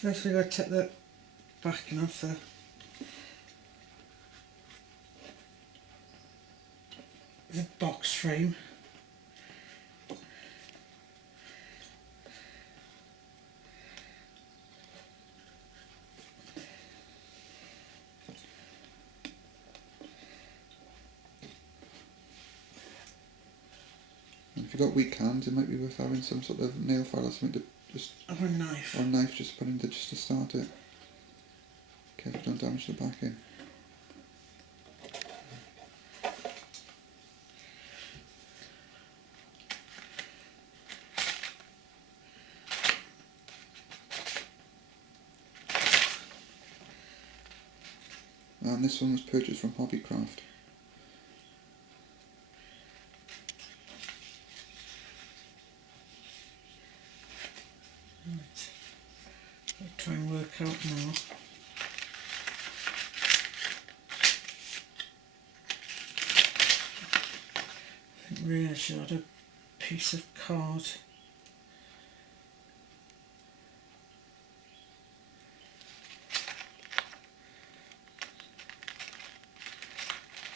First we've got to take the backing off the box frame. And if you've got weak hands, it might be worth having some sort of nail file or something to just... Or a knife. Or a knife just put in to, just to start it. Careful, don't damage the backing. And this one was purchased from Hobbycraft. Right. I'll try and work out now. I didn't realise you had a piece of card.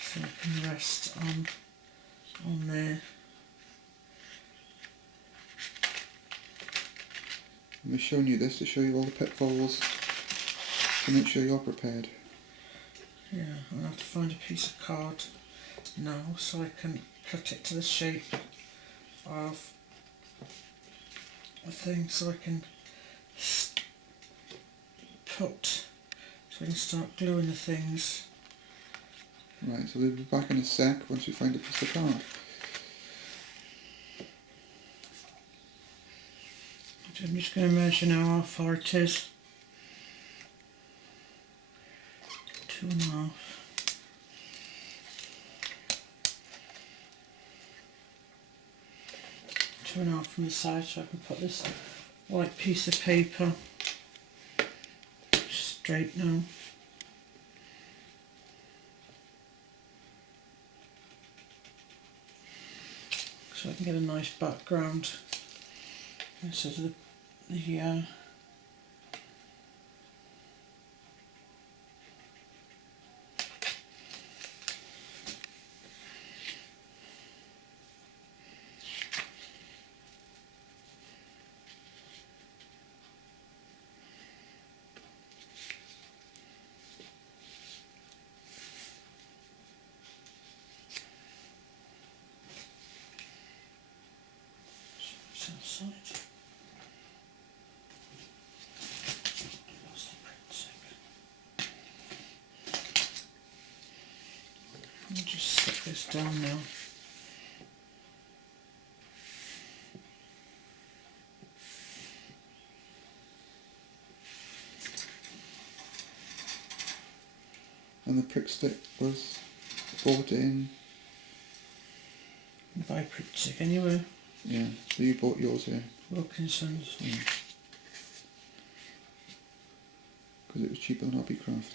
So I can rest on there. I'm just showing you this to show you all the pitfalls to make sure you're prepared. Yeah, I'll have to find a piece of card now so I can cut it to the shape of a thing so I can start gluing the things. Right, so we'll be back in a sec once we find a piece of card. So I'm just going to measure now how far it is. 2.5. Two and a half from the side, so I can put this white piece of paper straight now. So I can get a nice background instead of the outside. That's the print second. I'll just set this down now. And the prick stick was bought in... Buy print stick anywhere. Yeah, so you bought yours here. Wilkinson's. Yeah. Because it was cheaper than Hobbycraft.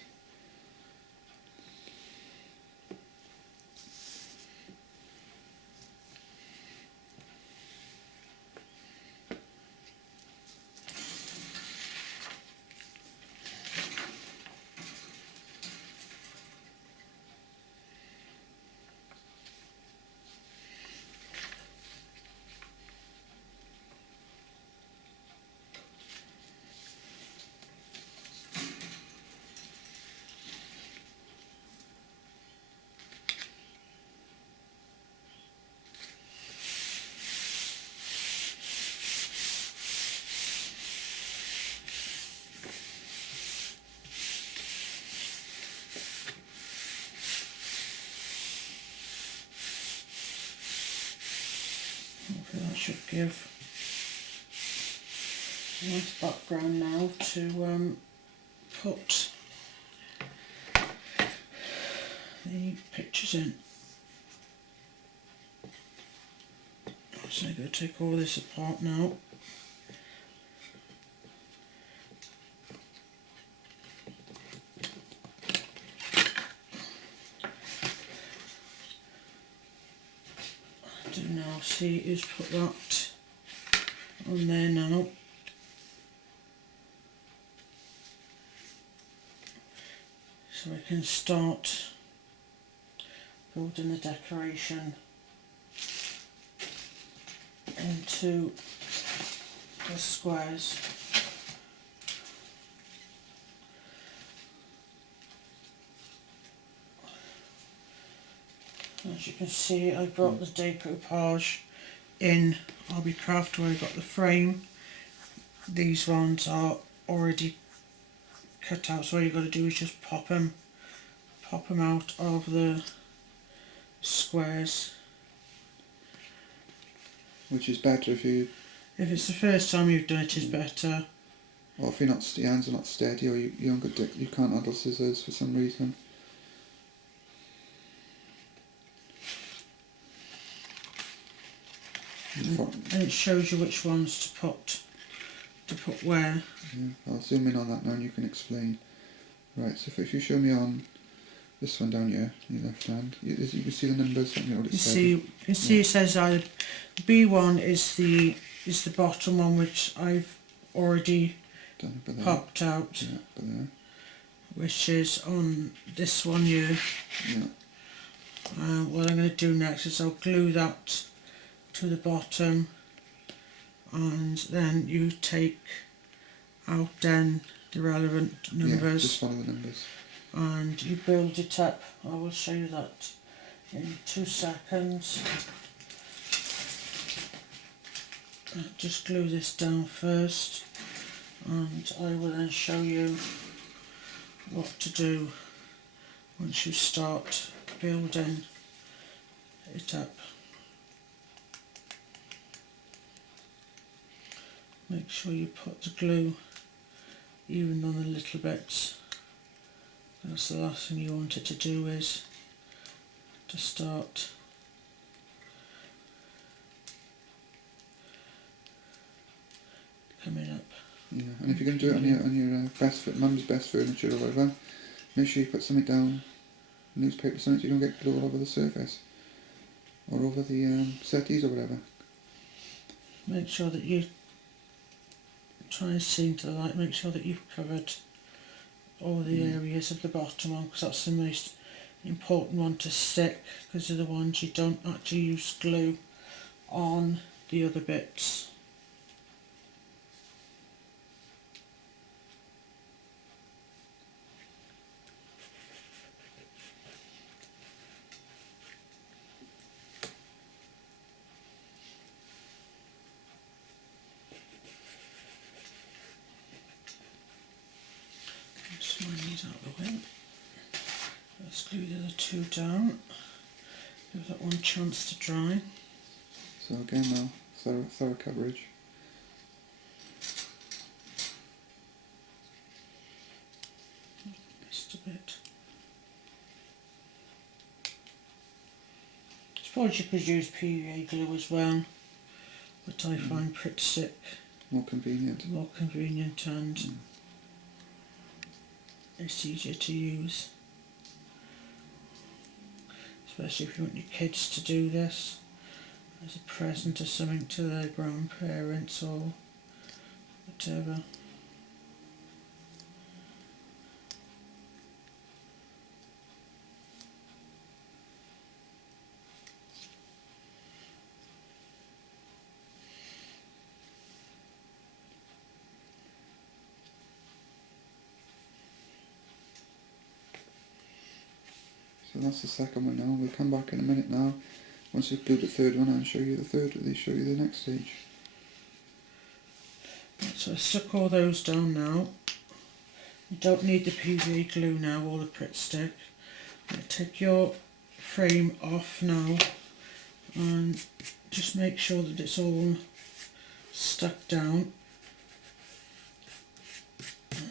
Hopefully that should give a nice background now to put the pictures in. So I'm going to take all this apart now. What I do now see is put that on there now. So we can start building the decoration into the squares. As you can see, I brought the decoupage in Hobbycraft where I got the frame. These ones are already cut out, so all you've got to do is just pop them out of the squares. Which is better if it's the first time you've done it, is better. Or if your hands are not steady, or you can't handle scissors for some reason. And it shows you which ones to put where. Yeah, I'll zoom in on that now and you can explain. Right, so if you show me on this one down here, your left hand, you can see the numbers. What it says. You can see it says either B1 is the bottom one, which I've already popped out. Yeah, there. Which is on this one here. Yeah. What I'm going to do next is I'll glue that to the bottom, and then you take out then the relevant numbers. Yeah, just follow the numbers. And you build it up. I will show you that in 2 seconds. Just glue this down first, and I will then show you what to do once you start building it up. Make sure you put the glue even on the little bits. That's the last thing you want it to do, is to start coming up. Yeah, and if you're going to do it on your mum's best furniture or whatever, make sure you put something down, newspaper, something, so you don't get glue all over the surface or over the settees or whatever. Make sure that you try and see into the light. Make sure that you've covered all the areas of the bottom one, because that's the most important one to stick, because they're the ones you don't actually use glue on the other bits. Just move these out of the way. Let's glue the other two down. Give that one chance to dry. So again now, thorough coverage. Just a bit. I suppose you could use PVA glue as well, but I find Pritt Stick more convenient and it's easier to use, especially if you want your kids to do this as a present or something to their grandparents or whatever. So that's the second one now. We'll come back in a minute now. Once we've glued the third one, I'll show you the next stage. Right, so I've stuck all those down now. You don't need the PVA glue now or the Pritt Stick. Take your frame off now and just make sure that it's all stuck down.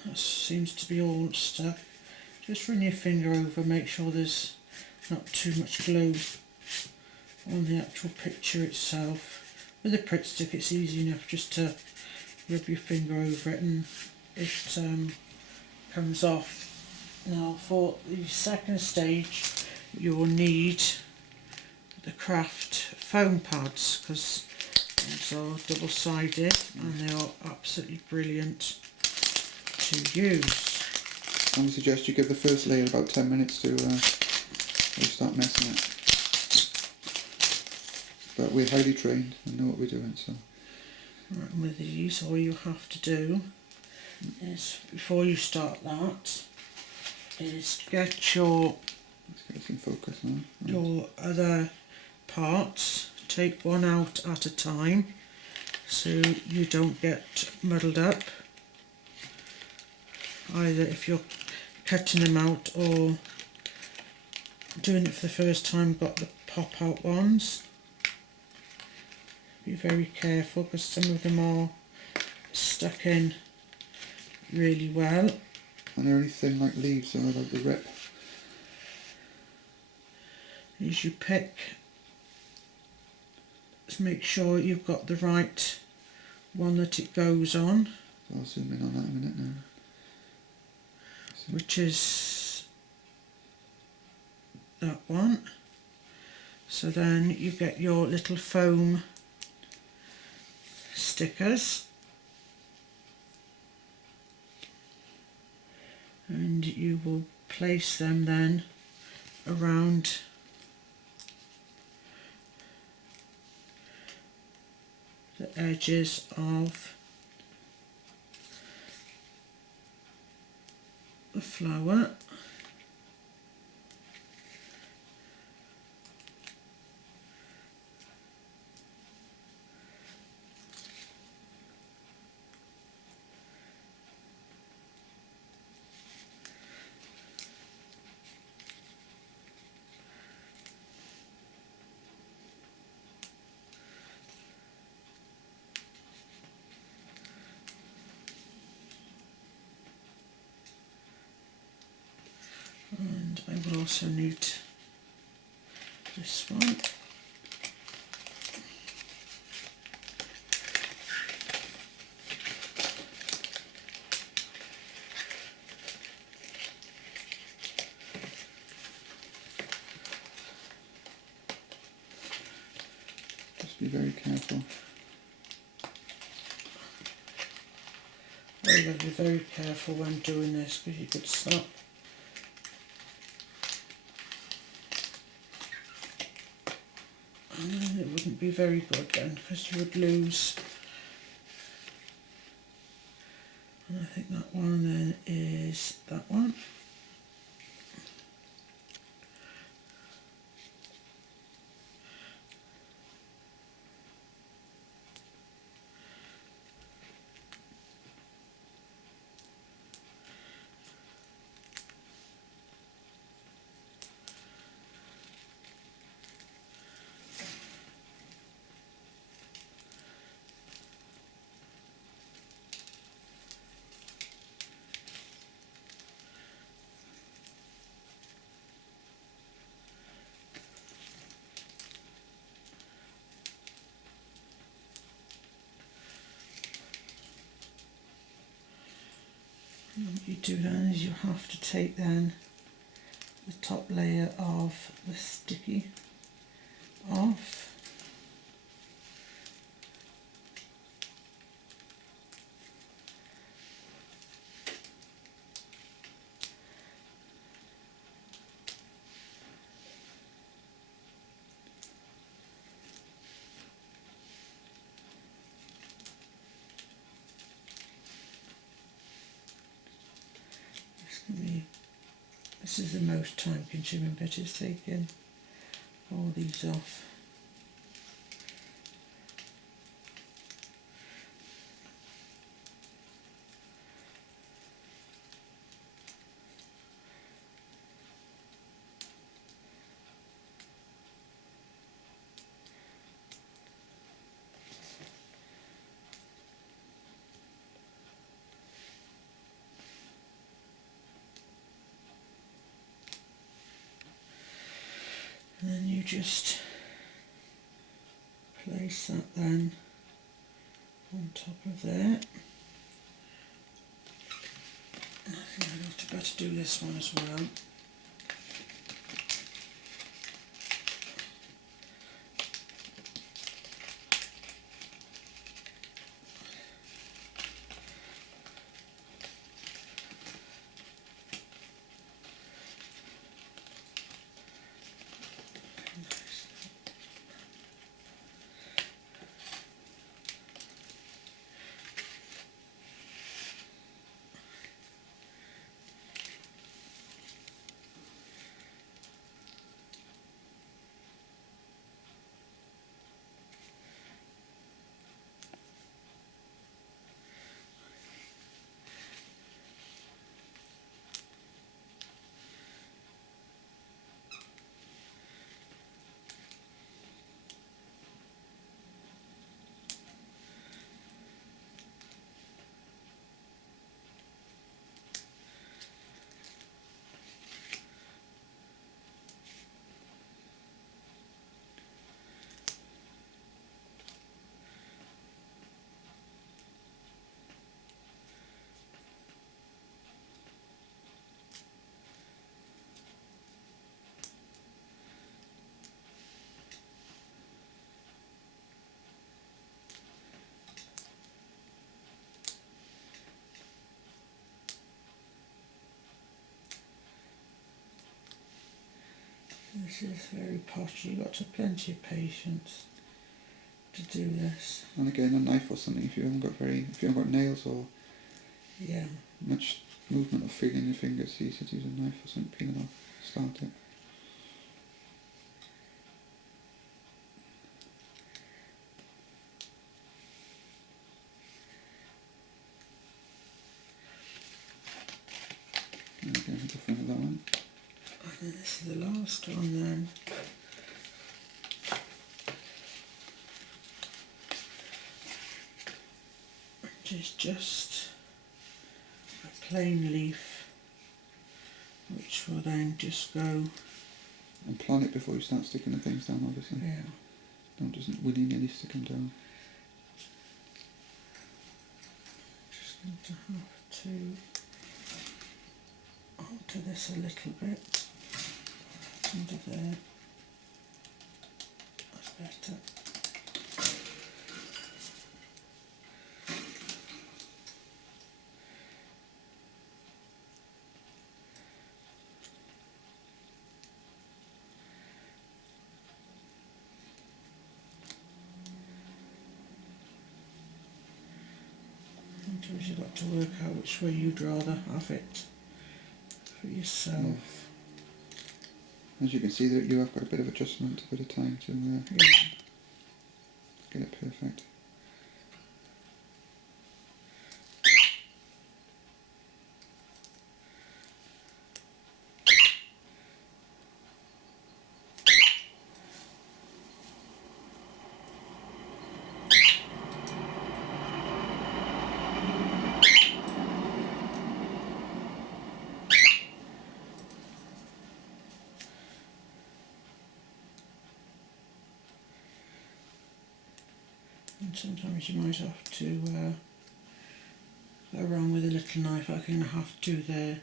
That seems to be all stuck. Just run your finger over, make sure there's not too much glue on the actual picture itself. With a Pritt Stick it's easy enough just to rub your finger over it and it comes off. Now for the second stage you will need the craft foam pads, because these are double-sided and they are absolutely brilliant to use. I would suggest you give the first layer about 10 minutes to start messing it. But we're highly trained and know what we're doing, so. Right, and with these, all you have to do is, before you start that, is get your Let's get this in focus now. Right. your other parts, take one out at a time so you don't get muddled up, either if you're cutting them out or doing it for the first time, got the pop out ones. Be very careful because some of them are stuck in really well. And they're only thin like leaves, so like the rip. As you pick, just make sure you've got the right one that it goes on, So I'll zoom in on that in a minute now. which is that one. So then you get your little foam stickers, and you will place them then around the edges of the flower. And I will also need this one. Just be very careful. You've got to be very careful when doing this because you could start and then it wouldn't be very good then because you would lose. And I think that one then is that one. And what you do then is you have to take then the top layer of the sticky off. This is the most time consuming bit, is taking all these off. And then you just place that then on top of there. I think I'd have to better do this one as well. This is very potty. You've got to have plenty of patience to do this. And again, a knife or something. If you haven't got nails or Yeah. much movement or feel in your fingers, it's easy to use a knife or something, peel it off, start it. And again, the front of that one. I think this is the last one then. Which is just a plain leaf, which will then just go. And plan it before you start sticking the things down, obviously. Yeah. Don't just willy-nilly stick them down. Just going to have to alter this a little bit. Under there. That's better. Sometimes you've got to work out which way you'd rather have it for yourself. Yeah. As you can see, that you have got a bit of adjustment, a bit of time to get it perfect. And sometimes you might have to go around with a little knife. I can have to there,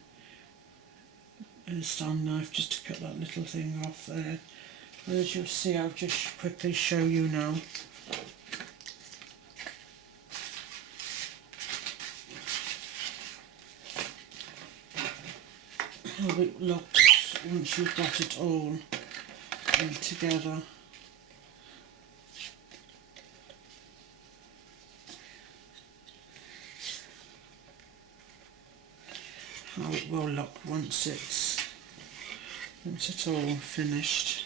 a stand knife, just to cut that little thing off there. But as you'll see, I'll just quickly show you now. How it looks once you've got it all in together. How it will look once it's all finished.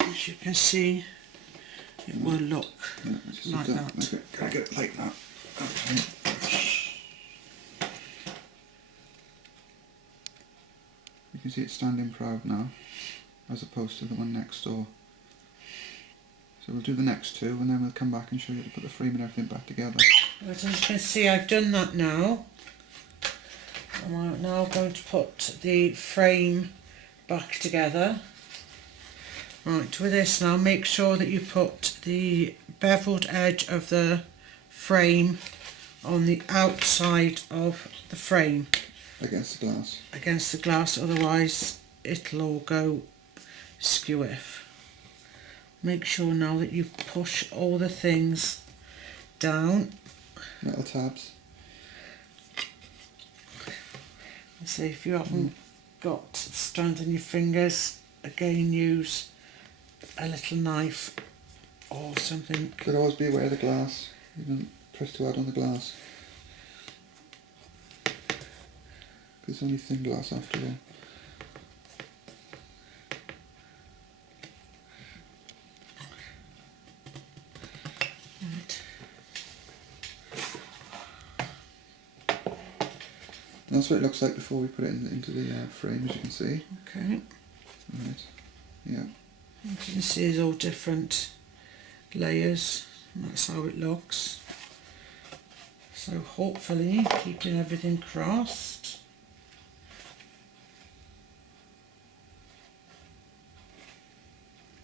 As you can see, it will look like that. Gotta get it like that. Okay. You can see it standing proud now, as opposed to the one next door. So we'll do the next two and then we'll come back and show you to put the frame and everything back together. But as you can see, I've done that now. I'm now going to put the frame back together. Right, with this now, make sure that you put the beveled edge of the frame on the outside of the frame. Against the glass. Against the glass, otherwise it'll all go skew-iff. Make sure now that you push all the things down. Metal tabs. So if you haven't got strand in your fingers, again use a little knife or something. Could always be aware of the glass. You don't press too hard on the glass. It's only thin glass after all. Right. That's what it looks like before we put it into the frame, as you can see. Okay. Right. Yeah. You can see there's all different layers, and that's how it looks. So hopefully keeping everything crossed.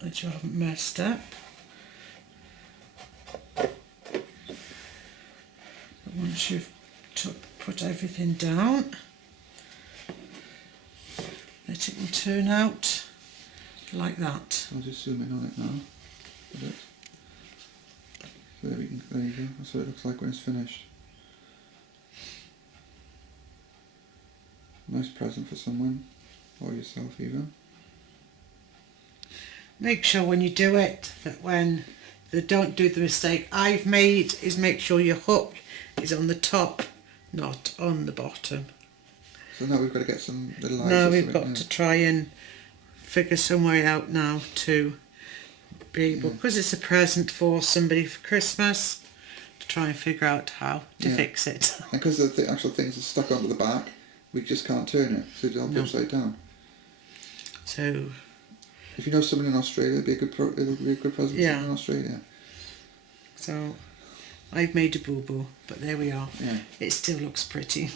That you haven't messed up. But once you've put everything down, let it will turn out like that. I'll just zoom in on it now. A bit. So there you go. That's what it looks like when it's finished. Nice present for someone, or yourself even. Make sure when you do it that when they don't do the mistake I've made is make sure your hook is on the top, not on the bottom. So now we've got to get some little eyes. Now we've got to try and figure some way out now to be able, because it's a present for somebody for Christmas, to try and figure out how to fix it. And because the actual things are stuck onto the back, we just can't turn it, so it'll be upside down. So if you know someone in Australia, it'd be a good present for someone in Australia. So I've made a boo-boo, but there we are. Yeah. It still looks pretty.